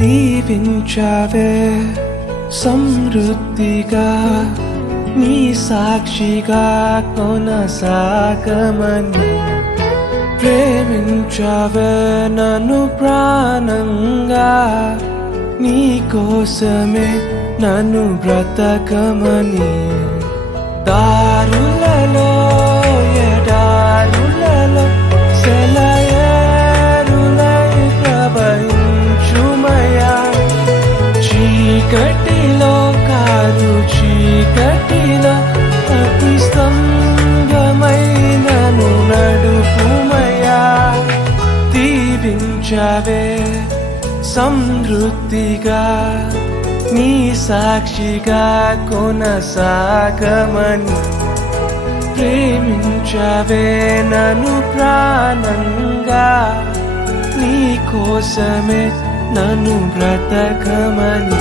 దీవించావే సమృద్ధిగా నీ సాక్షిగా కొనసాగమని, ప్రేమించావే నన్ను ప్రాణంగా, నీ కోసమే నన్ను బ్రతకమని. దారులలో ఎడారులలో సెలయేరులై ప్రవహించుమయా, చీకటిలో కారు చీకటిలో అతి స్తంభమై నన్ను నడుపుమయా. దీవించావే సమృద్ధిగా నీ సాక్షిగా కొనసాగమని, ప్రేమించావే నన్ను ప్రాణంగా, నీ కోసమే నన్ను బ్రతకమని.